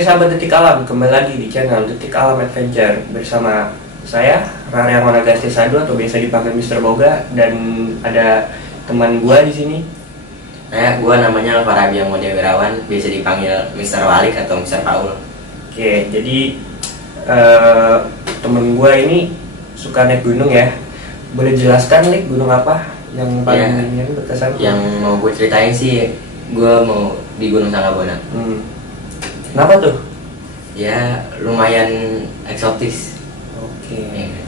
Oke sahabat Detik Alam, kembali lagi di channel Detik Alam Adventure bersama saya Rare Armona Garcia Sadu atau biasa dipanggil Mr. Boga, dan ada teman gua di sini. Gua namanya Farabian Modia Wirawan, biasa dipanggil Mr. Walik atau Mr. Paul. Oke, jadi temen gua ini suka naik gunung ya. Boleh jelaskan nih gunung apa yang paling berkesan? Yang mau gue ceritain sih, gue mau di Gunung Sanggabona. Kenapa tuh? Ya lumayan eksotis. Oke.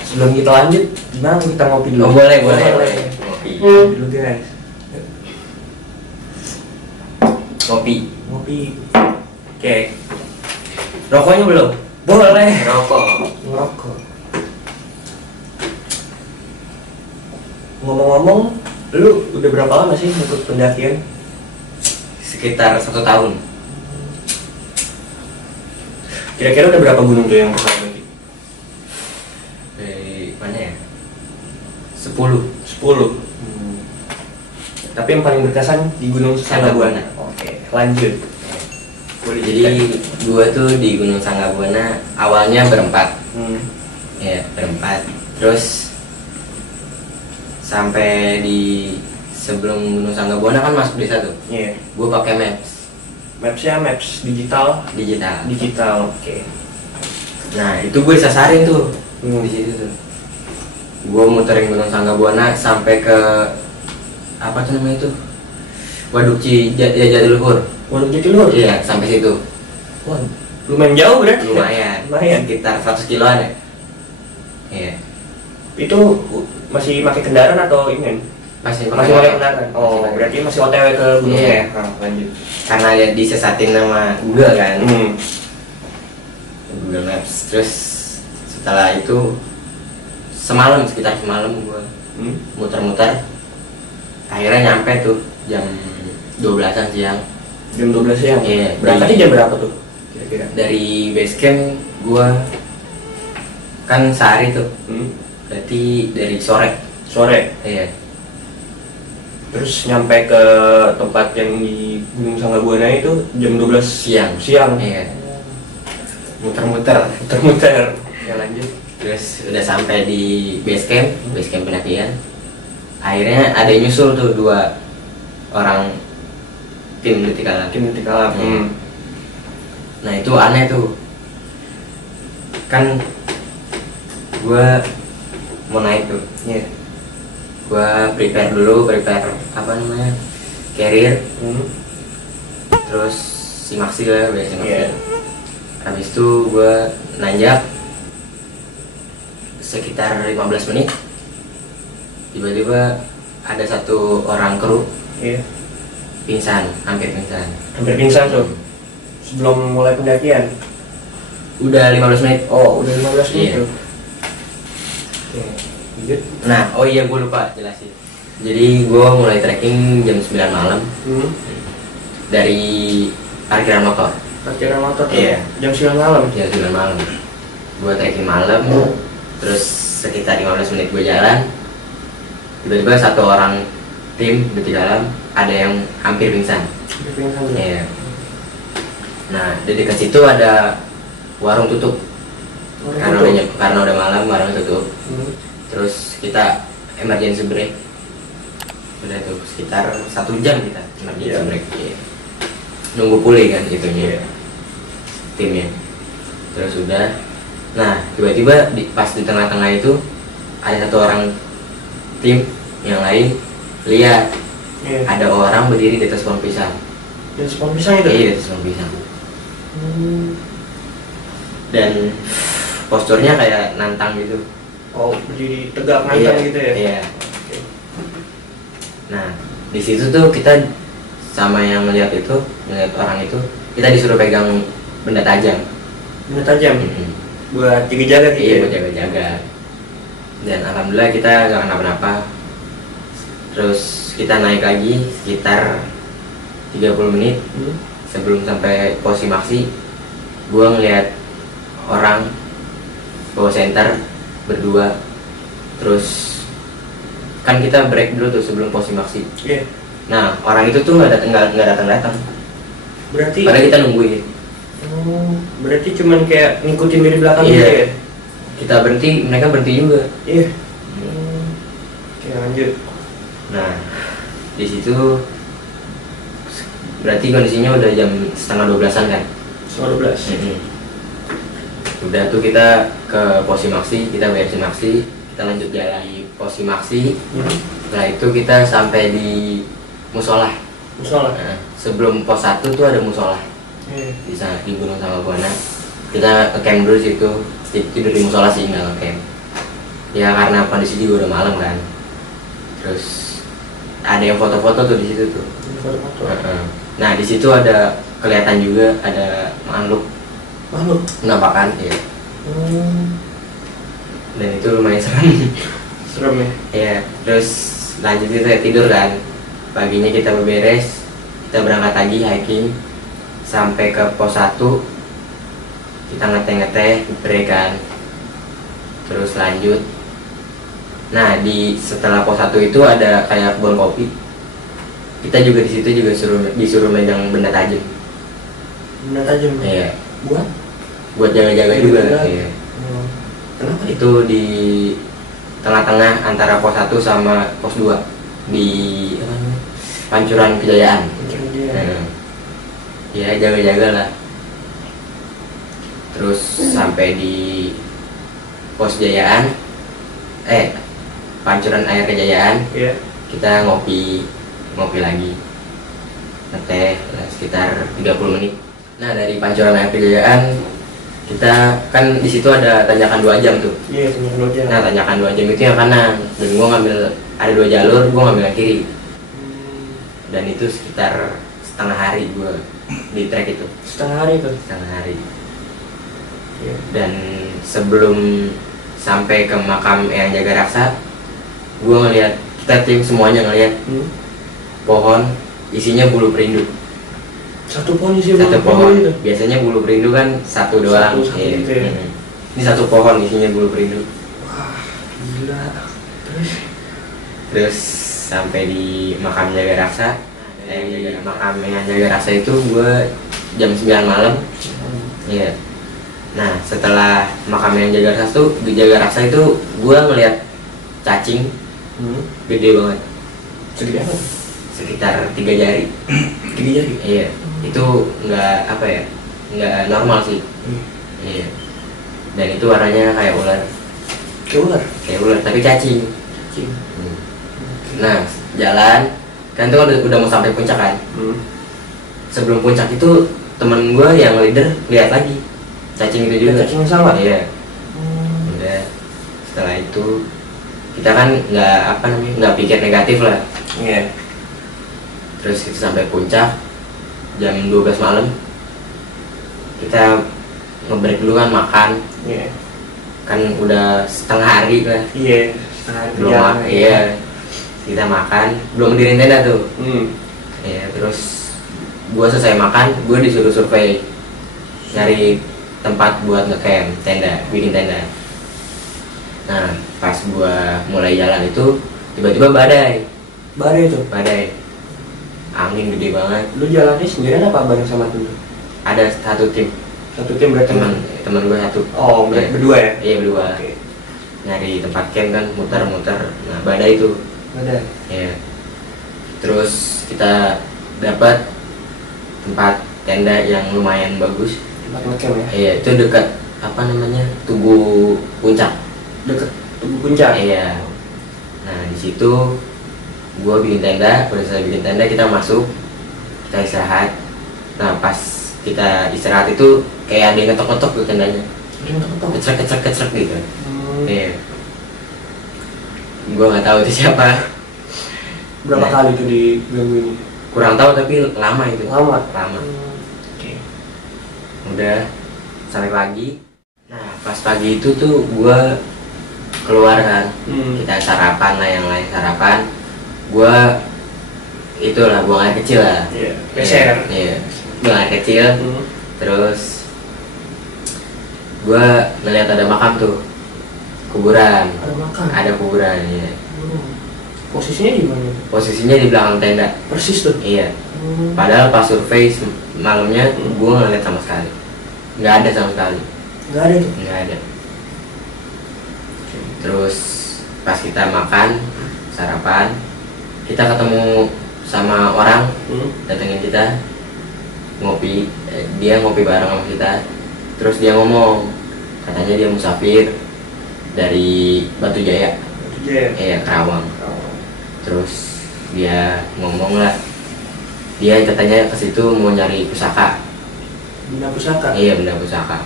Sebelum kita lanjut, gimana kita ngopi dulu? Oh, boleh. Ngopi. Dulu guys. Ngopi. Oke. Rokoknya belum? Boleh. Ngerokok. Ngomong-ngomong, lu udah berapa lama sih ikut pendakian? Sekitar 1 tahun. Kira-kira udah berapa gunung tuh yang pernah daki? Dari mana ya? 10. Tapi yang paling berkesan di Gunung Sanggabona. Oke, lanjut. Jadi gua tuh di Gunung Sanggabona awalnya berempat. Ya, berempat. Terus sampai di sebelum Gunung Sanggabona kan masuk desa tuh. Iya. Gua pakai maps. Mapsnya maps digital. Oke. Nah, itu gue sasarin tuh. Di situ tuh. Gue muterin Gunung Sanggabona sampai ke apa tuh namanya itu? Waduk Jatiluhur. Waduk Jatiluhur? Iya, sampai situ. Wah, lumayan jauh berarti. Lumayan. Sekitar 100 kiloan ya. Iya. Itu masih pakai kendaraan atau ingin? Masih pakai kendaraan. Oh, berarti masih OTW ke gunungnya ya? Nah, lanjut. Karena dia disesatin sama Google kan. Google Maps. Terus setelah itu sekitar semalam gue muter-muter, akhirnya nyampe tuh jam 12-an siang. Jam 12 siang? Iya. Berangkatnya jam berapa tuh kira-kira? Dari base camp gue kan sehari tuh. Berarti dari sore. Iya. Terus nyampe ke tempat yang di Gunung Sanggabona itu jam 12 siang. Iya. Muter-muter. Ya lanjut. Terus udah sampai di base camp pendakian. Akhirnya ada yang nyusul tuh 2 orang tim Detik Alam. Nah, itu aneh tuh. Kan gua mau naik tuh. Iya. Gua prepare apa namanya, carrier, terus simaksi lah, Habis itu gua nanjak sekitar 15 menit, tiba-tiba ada 1 orang kru hampir pingsan tuh sebelum mulai pendakian. Udah 15 menit. Oh, udah 15 menit tuh. Nah, oh iya, gue lupa jelasin. Jadi gue mulai trekking jam 9 malam dari parkiran motor. Iya. Jam 9 malam. Gue trekking malam, terus sekitar 15 menit gue jalan, tiba-tiba 1 orang tim Detik Alam ada yang hampir pingsan. Iya. Nah, di dekat situ ada warung tutup. Karena udah malam, warung tutup. Terus kita emergency break. Udah tuh sekitar 1 jam kita emergency break. Nunggu pulih kan itunya, timnya. Terus udah. Nah, tiba-tiba pas di tengah-tengah itu ada 1 orang tim yang lain lihat ada orang berdiri di atas pohon pisang. Di atas pohon pisang itu? Iya, di atas pohon pisang. Dan posturnya kayak nantang gitu. Oh, berdiri tegak nantang gitu ya? Iya. Nah, di situ tuh kita sama yang melihat orang itu, kita disuruh pegang benda tajam. Buat jaga-jaga gitu. Iya, buat jaga-jaga. Dan alhamdulillah kita gak kenapa-napa. Terus kita naik lagi sekitar 30 menit sebelum sampai pos simaksi. Gua ngeliat orang bawa senter berdua. Terus kan kita break dulu tuh sebelum pos simaksi. Iya. Nah, orang itu tuh nggak datang. Berarti padahal kita nungguin. Berarti cuman kayak ngikutin dari belakang Iya. gitu ya? Kita berhenti, mereka berhenti juga. Iya. Oke, lanjut. Nah, di situ berarti kondisinya udah jam setengah 12-an kan? Setengah 12. Udah tuh kita ke Posimaksi, kita beresin Maksi, kita lanjut jalan di Posimaksi. Setelah itu kita sampai di musola. Musola. Nah, sebelum pos 1 tuh ada musola di sana, di Gunung Samabuana. Kita camp dulu situ, tidur di musola sih, nggak camp. Ya karena kondisi juga udah malam kan. Terus ada yang foto-foto tuh di situ tuh. Foto-foto. Nah di situ ada kelihatan juga ada makhluk penampakan ya. Dan itu lumayan serem ya. ya. Terus lanjut kita tidur kan, paginya kita beberes, kita berangkat lagi hiking sampai ke pos 1, kita ngeteh-ngeteh break kan, terus lanjut. Nah di setelah pos 1 itu ada kayak kebun kopi, kita juga di situ juga disuruh megang benda tajam. Benda tajam? Iya. Buat jaga-jaga Iya, juga. jaga. Iya. Kenapa? Itu di tengah-tengah antara pos 1 sama pos 2 di apa namanya, Pancuran Kejayaan. Ya jaga-jaga lah. Terus sampai di pos Jayaan, Pancuran Air Kejayaan. Iya. Kita ngopi lagi, ngeteh sekitar 30 menit. Nah dari Pancuran Air Kejayaan kita kan di situ ada tanjakan 2 jam tuh. Iya, tanjakan 2 jam. Nah tanjakan 2 jam itu yang kanan, dan gua ngambil, ada 2 jalur, gua ngambil yang kiri. Dan itu sekitar setengah hari gua di trek itu. Setengah hari tuh. Setengah hari. Iya. Dan sebelum sampai ke makam yang jaga raksa, gua ngeliat, kita tim semuanya ngeliat pohon isinya bulu perindu. Satu pohon isi Satu bulu pohon. itu? Biasanya bulu perindu kan satu doang. Satu Iya. gitu ya? Ini satu pohon isinya bulu perindu. Wah, gila. Terus sampai di makam jaga raksa. Makam yang jaga raksa itu gua jam 9 malam. Iya. Nah setelah makam yang jaga raksa tuh, di jaga raksa itu gua ngeliat cacing gede banget. Segede apa? Sekitar 3 jari. 3 jari? Iya. Itu nggak apa ya, nggak normal sih. Iya. Dan itu warnanya kayak ular. Kayak ular tapi cacing. Nah jalan kan tuh udah mau sampai puncak kan. Sebelum puncak itu temen gue yang leader lihat lagi cacing itu juga. Cacing yang sama? Iya. Udah setelah itu kita kan nggak pikir negatif lah. Iya. Terus kita sampai puncak jam 12 malam, kita nge-break dulu kan, makan. Iya. Kan udah setengah hari lah. Iya, setengah hari Belum perjalanan. iya. Kita makan, belum diriin tenda tuh. Iya, terus gua selesai makan, gua disuruh survei nyari tempat buat ngecamp, tenda, bikin tenda. Nah, pas gua mulai jalan itu tiba-tiba badai. Badai. Angin gede banget. Lu jalannya sendirian apa bareng sama temen? Ada satu tim, Satu tim berarti? teman gue satu. Oh, berarti Iya. berdua ya? Iya berdua. Oke. Nyari tempat camp kan, muter-muter. Nah badai itu. Badai. Iya. Terus kita dapat tempat tenda yang lumayan bagus. Tempat ngecamp ya? Iya, itu dekat apa namanya, Tugu Puncak. Deket Tugu Puncak? Iya. Nah di situ gua bikin tenda, udah selesai bikin tenda kita masuk, kita istirahat. Nah pas kita istirahat itu kayak ada yang ngetok-ngetok tuh tendanya, kecrek gitu. Iya. Gua nggak tahu itu siapa. Berapa Nah. kali tuh digangguin? Kurang tahu tapi lama itu. Lama? Oke. Udah sampai pagi. Nah pas pagi itu tuh gua keluar kan, kita sarapan lah, yang lain sarapan. Gua itulah buang air kecil lah. Iya. Geser. Iya. Buang air kecil. Terus gua ngeliat ada makam tuh, kuburan. Ada makam? Ada kuburan ya. Posisinya di mana? Posisinya di belakang tenda. Persis tuh? Iya. Padahal pas survei malamnya gua nggak lihat sama sekali. nggak ada sama sekali, Nggak ada tuh. nggak ada. Terus pas kita makan sarapan, kita ketemu sama orang datengin kita ngopi, dia ngopi bareng sama kita. Terus dia ngomong, katanya dia musafir dari Batu Jaya, Karawang. Terus dia ngomong lah, dia katanya ke situ mau nyari pusaka. Benda pusaka. Iya, benda pusaka.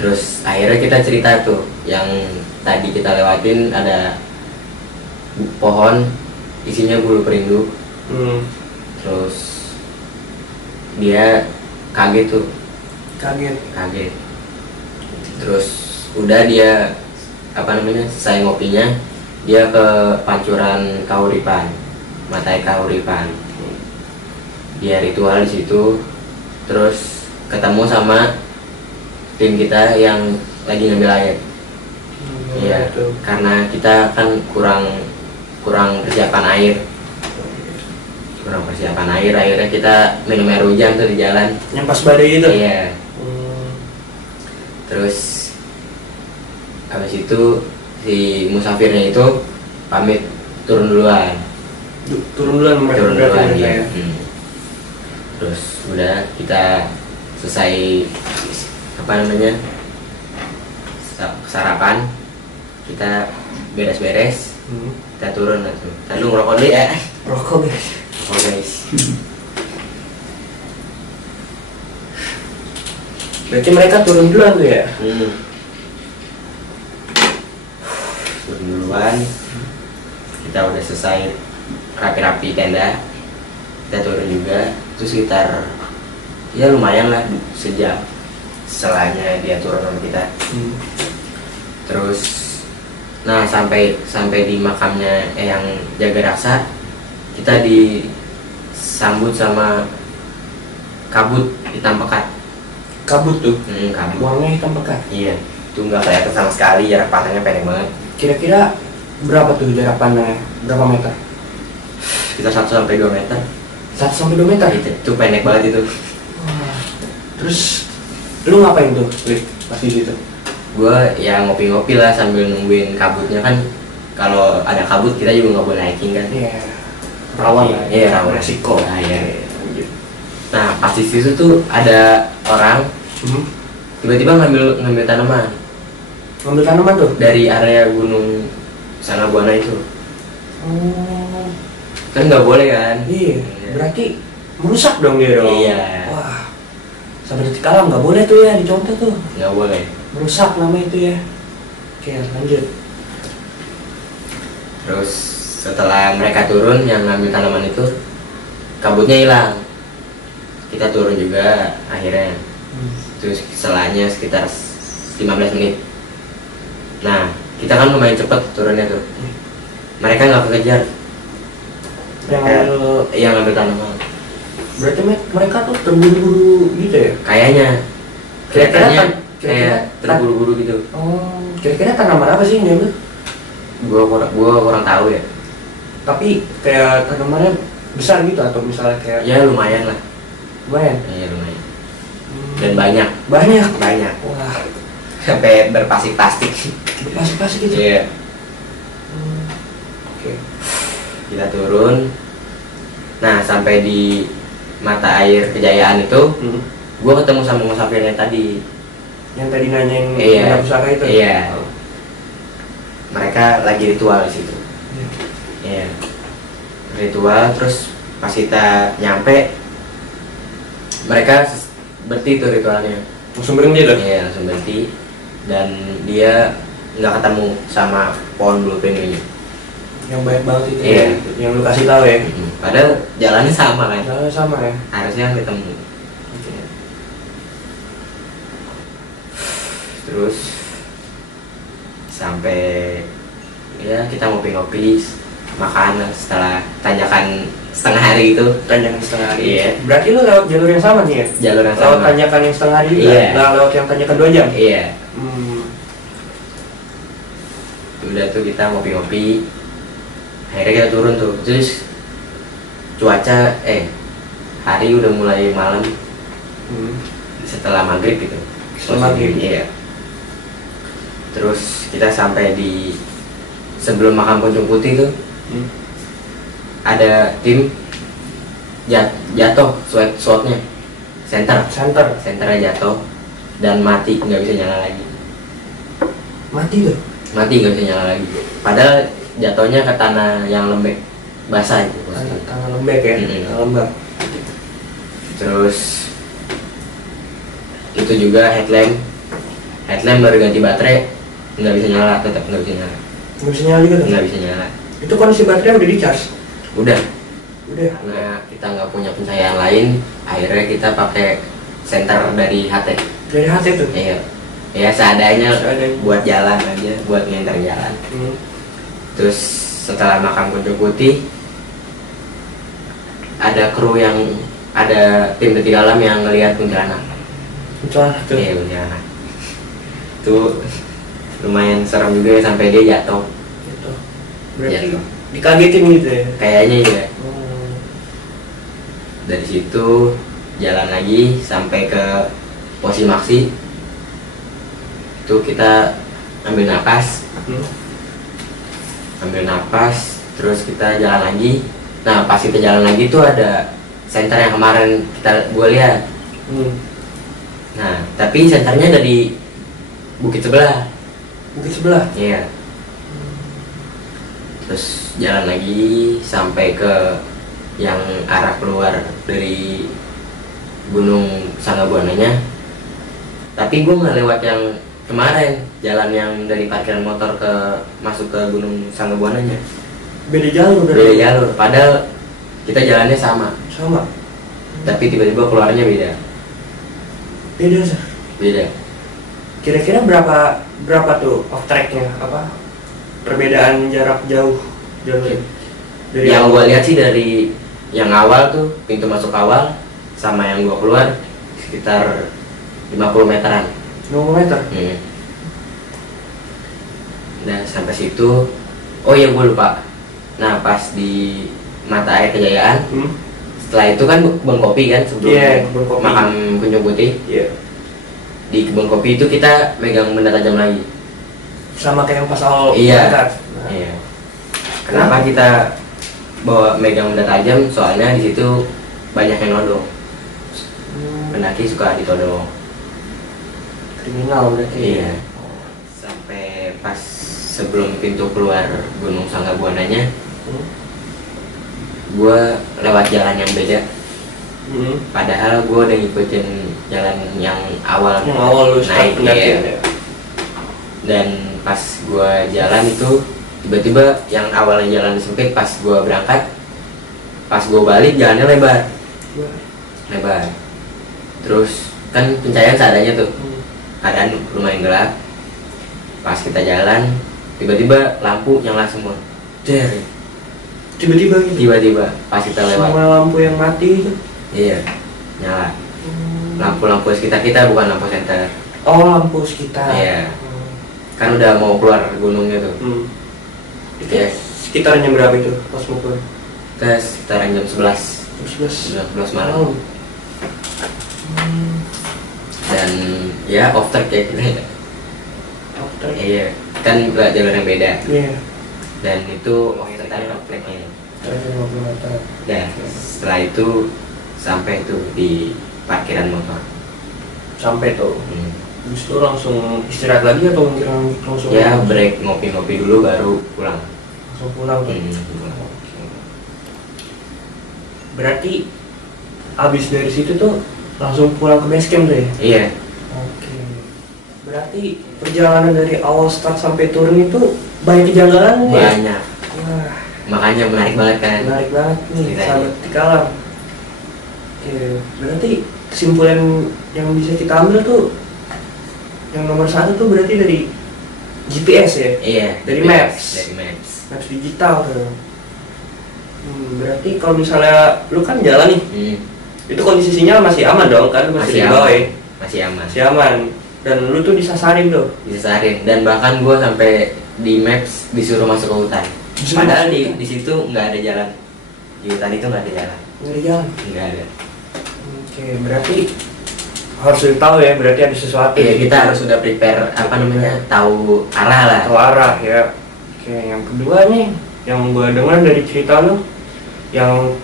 Terus akhirnya kita cerita tuh, yang tadi kita lewatin ada pohon isinya bulu perindu. Terus dia kaget tuh, kaget. Terus udah dia selesai ngopinya, dia ke pancuran Kahuripan, Matai Kahuripan. Dia ritual di situ, terus ketemu sama tim kita yang lagi ngambil air. Iya, karena kita kan kurang persiapan air. Akhirnya kita minum air hujan tuh di jalan. Yang pas badai itu? Iya. Terus habis itu si musafirnya itu pamit turun duluan. Mereka ya. Terus udah kita selesai sarapan, kita beres-beres, kita turun tuh. Tadi lu ngerokok dulu ya? Rokok guys. Berarti mereka turun duluan tuh ya? Turun duluan, kita udah selesai rapi-rapi tenda, kita turun juga. Itu sekitar ya lumayan lah sejam setelahnya dia turun sama kita. Terus nah sampai di makamnya yang jaga raksa, kita disambut sama kabut hitam pekat. Kabut tuh? Kabut warnanya hitam pekat? Iya, itu nggak kelihatan sama sekali, jarak pandangnya pendek banget. Kira-kira berapa tuh jarak pandangnya? Berapa meter? Kita 1-2 meter. 1-2 meter? Itu pendek banget itu. Wah. Terus lu ngapain tuh, Lip, pas di situ? Gue ya ngopi-ngopi lah sambil nungguin kabutnya kan. Kalau ada kabut kita juga nggak boleh hiking kan. Iya. Rawan lah. Iya, rawan. Resiko. Nah, iya. Nah pas di situ tuh ada orang tiba-tiba ngambil tanaman. Ngambil tanaman tuh? Dari area gunung Sanabuana itu. Oh. Kan nggak boleh kan? Iya. Berarti merusak dong dia dong. Iya. Wah. Sampai detik alam nggak boleh tuh ya dicontoh tuh. Nggak boleh. Merusak namanya itu ya. Oke, lanjut. Terus setelah mereka turun yang ngambil tanaman itu, kabutnya hilang. Kita turun juga akhirnya. Terus setelahnya sekitar 15 menit. Nah, kita kan lumayan cepet turunnya tuh. Mereka nggak kekejar. Yang ngambil tanaman. Berarti mereka tuh terburu-buru gitu ya? Kayaknya. Kira-kira kayak terburu-buru gitu. Oh, kira-kira tanaman apa sih yang diambil? Gua kurang tahu ya. Tapi kayak tanamannya besar gitu atau misalnya kayak? Ya lumayan lah. Lumayan. Iya lumayan. Dan banyak. Banyak. Wah. Sampai berplastik-plastik. Berplastik gitu. Iya. Oke. Kita turun. Nah sampai di mata air Kejayaan itu, gua ketemu sama musafirnya tadi. Yang tadi nanyain benda pusaka itu. Iya. Mereka lagi ritual di situ. Iya. Ritual, terus pas kita nyampe, mereka berhenti tuh ritualnya. Langsung berhenti tuh? Iya, langsung berhenti. Dan dia nggak ketemu sama pohon bulu perindunya. Yang banyak banget itu. Iya. Yang lu kasih tahu ya. Padahal jalannya sama kan? Jalannya sama ya. Harusnya ketemu. Terus sampai ya kita ngopi-ngopi, makan setelah tanjakan setengah hari itu. Tanjakan setengah hari. Iya. Berarti lu lewat jalur yang sama nih ya? Jalur yang lewat sama. tanjakan yang setengah hari juga? Iya. Nggak lewat yang tanjakan 2 jam? Iya. Udah tuh kita ngopi-ngopi. Akhirnya kita turun tuh. Terus cuaca hari udah mulai malam. setelah maghrib gitu. Setelah maghrib. Iya. Terus kita sampai di sebelum makam Kunjung Putih tuh ada tim jatuh SWAT-nya senternya jatuh dan mati, nggak bisa nyala lagi. Mati nggak Bisa nyala lagi. Padahal jatuhnya ke tanah yang lembek, basah itu. Tanah lembek ya. Tanah lembab. Terus itu juga headlamp baru ganti baterai, nggak bisa nyala, tetap nggak bisa nyala. Nggak bisa nyala juga tuh? Nggak bisa nyala. Itu kondisi baterai udah di charge? Udah. Karena kita nggak punya pencahayaan lain, akhirnya kita pakai senter dari HT. Dari HT tuh? Iya. Ya seadanya buat jalan aja, buat nganter jalan. Terus setelah makam Kunjung Putih, ada tim detik alam yang ngelihat kuntilanak. Kuntilanak tuh? Iya, kuntilanak. Itu lumayan serem juga ya, sampai dia jatuh. Berarti dikagetin gitu ya? Kayaknya ya. Dari situ jalan lagi sampai ke Pos Maksi. Itu kita ambil napas, terus kita jalan lagi. Nah pas kita jalan lagi tuh ada senter yang kemarin gue lihat. Nah tapi senternya ada di bukit sebelah. Iya. Terus jalan lagi sampai ke yang arah keluar dari Gunung Sanggabuananya. Tapi gue nggak lewat yang kemarin, jalan yang dari parkiran motor masuk ke Gunung Sanggabuananya. Beda jalur. Padahal kita jalannya sama. Tapi tiba-tiba keluarnya beda. Kira-kira berapa tuh off tracknya, apa perbedaan jarak jauh jalur? Yang gue lihat sih dari yang awal tuh, pintu masuk awal sama yang gue keluar sekitar 50 meteran. 50 meter? Nah sampai situ, oh iya gue lupa. Nah pas di Mata Air Kejayaan, setelah itu kan kebun kopi kan sebelum makam Kunjung Putih. Di kebun kopi itu kita megang benda tajam lagi. Sama kayak yang pas awal. Iya. Kenapa kita bawa megang benda tajam? Soalnya di situ banyak yang nodong. Pendaki suka ditodong. Kriminal berarti. Iya. Sampai pas sebelum pintu keluar Gunung Sanggabuananya, gue lewat jalan yang beda. Padahal gue udah ngikutin jalan yang awal lu naik ya. Dan pas gue jalan itu tiba-tiba yang awalnya jalan sempit, pas gue berangkat, pas gue balik jalannya lebar. Terus kan pencahayaan seadanya tuh, keadaan lumayan gelap. Pas kita jalan tiba-tiba lampu nyala semua. Tiba-tiba pas kita lewat. Semua lampu yang mati itu? Iya, nyala. Lampu-lampu sekitar kita, bukan lampu senter. Oh, lampu sekitar. Iya. Kan udah mau keluar gunungnya tuh. Itu sekitarnya berapa itu pas mau keluar? Kita sekitaran jam 11 malam. Dan ya off track ya kita ya. Off track? Iya, kan jalur yang beda. Iya. Dan itu ceritanya off tracknya. 50 meter. Dan setelah itu sampai tuh di parkiran motor. Sampai tuh. Terus lu langsung istirahat lagi atau langsung? Ya break, ngopi-ngopi dulu baru pulang. Langsung pulang tuh. Berarti abis dari situ tuh langsung pulang ke base camp tuh ya? Iya. Berarti perjalanan dari awal start sampai turun itu banyak kejanggalan ya? Banyak. Wah. Makanya menarik banget kan? Menarik banget nih, sahabat detik alam. Berarti kesimpulan yang bisa kita ambil tuh, yang nomor satu tuh berarti dari GPS ya? Iya. Dari maps. Maps digital tuh. Berarti kalau misalnya lu kan jalan nih, itu kondisi sinyal masih aman dong kan? Masih di bawah ya? Masih aman. Dan lu tuh disasarin tuh? Disasarin. Dan bahkan gua sampai di maps disuruh masuk ke hutan. Padahal di situ nggak ada jalan. Di hutan itu nggak ada jalan. Nggak ada jalan? Nggak ada. Berarti harus sudah tahu ya, berarti ada sesuatu. Iya, kita harus sudah prepare apa namanya, tahu arah lah. Tahu arah ya. Oke, yang kedua nih, yang gue dengar dari cerita lu, yang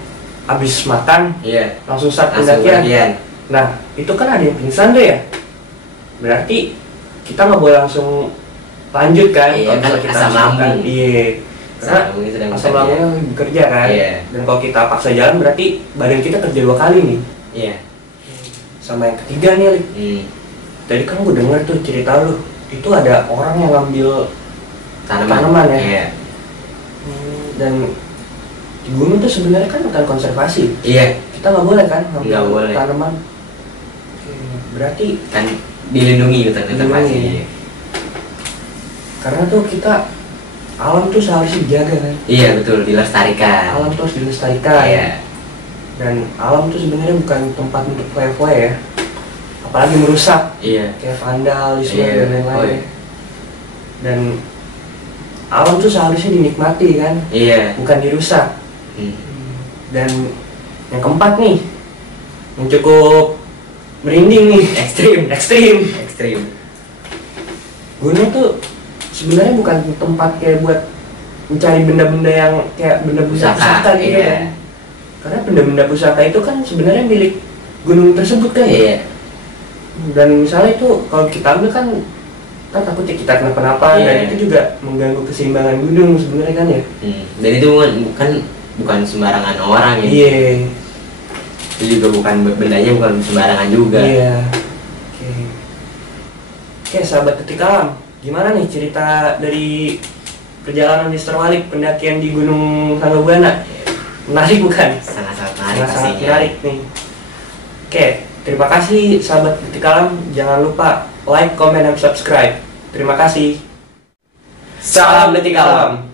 habis makan, iya, langsung start pendakian. Nah, itu kan ada yang pingsan tuh ya. Berarti kita nggak boleh langsung lanjut kan? Iya, kan kita asam lambung. Iya. Karena asam lambungnya bekerja kan. Iya. Dan kalau kita paksa jalan berarti badan kita kerja 2 kali nih. Iya. Sama yang ketiga nih, Lik. Tadi kan gue denger tuh cerita lu, itu ada orang yang ngambil tanaman ya. Iya. Dan di gunung tuh sebenarnya kan bukan konservasi. Iya. Kita nggak boleh kan ngambil boleh. tanaman. Berarti kan dilindungi hutan konservasi. Karena tuh kita alam tuh seharusnya dijaga kan. Iya betul, dilestarikan. Alam tuh harus dilestarikan. Iya. Dan alam tuh sebenarnya bukan tempat untuk foya-foya ya. Apalagi merusak. Iya. Kayak vandalisme Iya. dan lain-lain. Dan alam tuh seharusnya dinikmati kan. Iya. Bukan dirusak. Dan yang keempat nih, yang cukup merinding nih, ekstrim. Gunung tuh sebenarnya bukan tempat kayak buat mencari benda-benda yang kayak benda-benda pusaka gitu kan. Karena benda-benda pusaka itu kan sebenarnya milik gunung tersebut kan. Iya. Dan misalnya itu kalau kita ambil kan takutnya kita kenapa-napa. Dan itu juga mengganggu keseimbangan gunung sebenarnya kan ya. Dan itu bukan sembarangan orang ya. Iya. Itu juga bendanya bukan sembarangan juga. Iya. Oke, sahabat Ketik Alam, gimana nih cerita dari perjalanan Mr. Walik pendakian di Gunung Tangkuban? Menarik bukan? Sangat-sangat menarik. Sangat menarik nih. Oke, terima kasih sahabat Ketik Alam. Jangan lupa like, comment, dan subscribe. Terima kasih. Salam Ketik Alam.